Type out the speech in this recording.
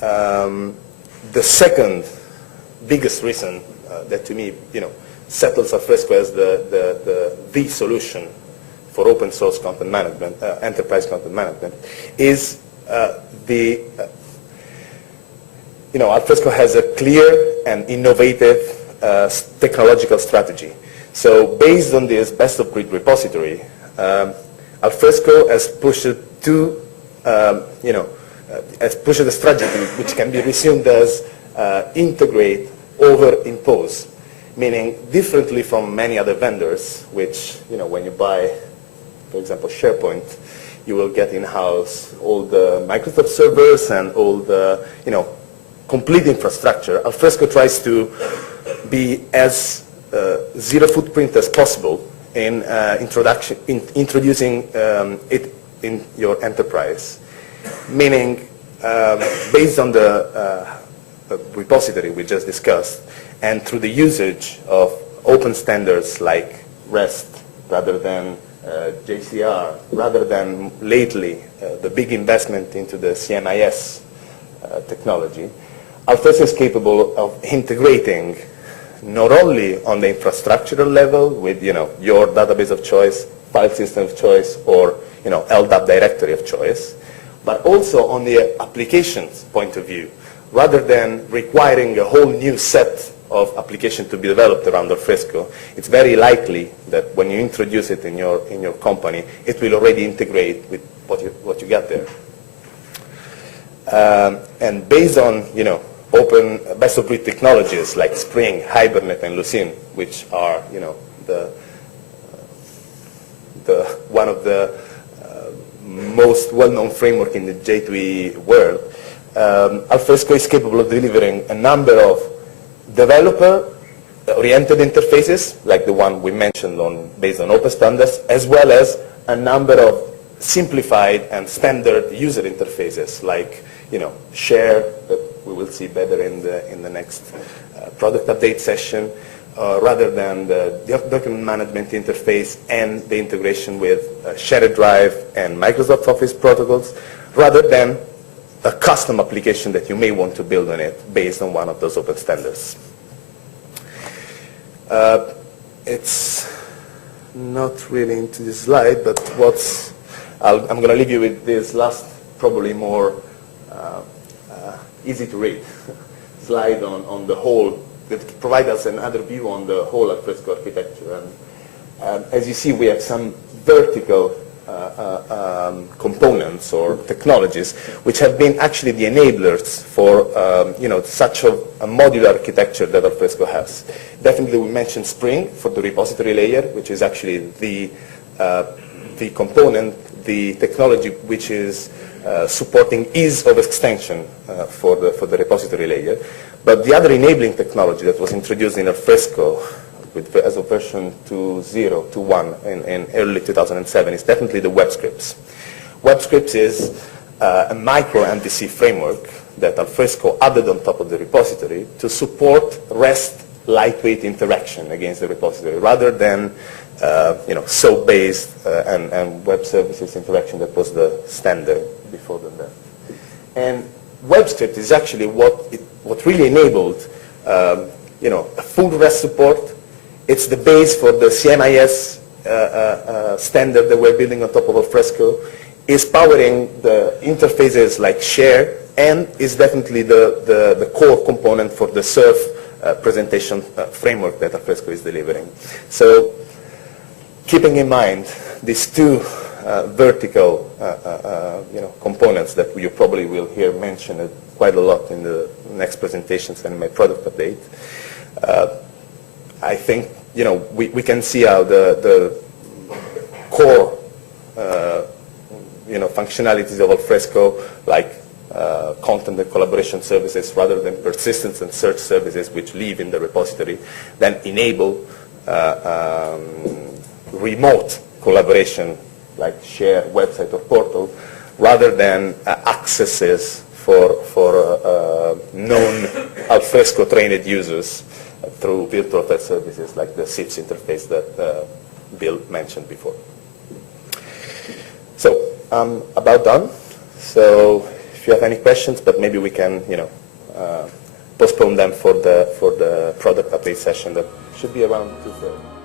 the second biggest reason that to me, settles Alfresco as the solution for open source content management, enterprise content management, is Alfresco has a clear and innovative technological strategy. So based on this best-of-breed repository, Alfresco has pushed a strategy which can be resumed as integrate over impose, meaning differently from many other vendors, which when you buy, for example, SharePoint, you will get in-house all the Microsoft servers and all the complete infrastructure. Alfresco tries to be as zero footprint as possible in introducing it in your enterprise, meaning based on the repository we just discussed and through the usage of open standards like REST rather than JCR, rather than lately the big investment into the CMIS technology, Alfresco is capable of integrating not only on the infrastructural level with your database of choice, file system of choice, or LDAP directory of choice, but also on the applications point of view, rather than requiring a whole new set of application to be developed around Alfresco. It's very likely that when you introduce it in your company, it will already integrate with what you get there. And based on open best-of-breed technologies like Spring, Hibernate, and Lucene, which are one of the most well-known framework in the J2E world, Alfresco is capable of delivering a number of developer-oriented interfaces, like the one we mentioned based on open standards, as well as a number of simplified and standard user interfaces, like Share, that we will see better in the next product update session, rather than the document management interface and the integration with Shared Drive and Microsoft Office protocols, rather than a custom application that you may want to build on it based on one of those open standards. It's not really into this slide, but I'm going to leave you with this last, probably more easy to read slide on the whole, that provides us another view on the whole Alfresco architecture. And as you see, we have some vertical components or technologies which have been actually the enablers for such a modular architecture that Alfresco has. Definitely we mentioned Spring for the repository layer, which is actually the component, the technology which is supporting ease of extension for the repository layer. But the other enabling technology that was introduced in Alfresco as of version 2.0, 2.1 in early 2007 is definitely the web scripts. Web scripts is a micro MVC framework that Alfresco added on top of the repository to support REST lightweight interaction against the repository, rather than SOAP-based and web services interaction that was the standard before that. And WebScript is actually what really enabled a full REST support. It's the base for the CMIS standard that we're building on top of Alfresco. Is powering the interfaces like Share, and is definitely the core component for the Surf presentation framework that Alfresco is delivering. So keeping in mind these two vertical components that you probably will hear mentioned quite a lot in the next presentations and my product update, I think we can see how the core functionalities of Alfresco, like content and collaboration services rather than persistence and search services which live in the repository, then enable remote collaboration like Share, website, or portal, rather than accesses for non-Alfresco trained users through virtual file services like the SIPS interface that Bill mentioned before. So I'm about done. So if if you have any questions, but maybe we can, postpone them for the product update session that should be around 2:30.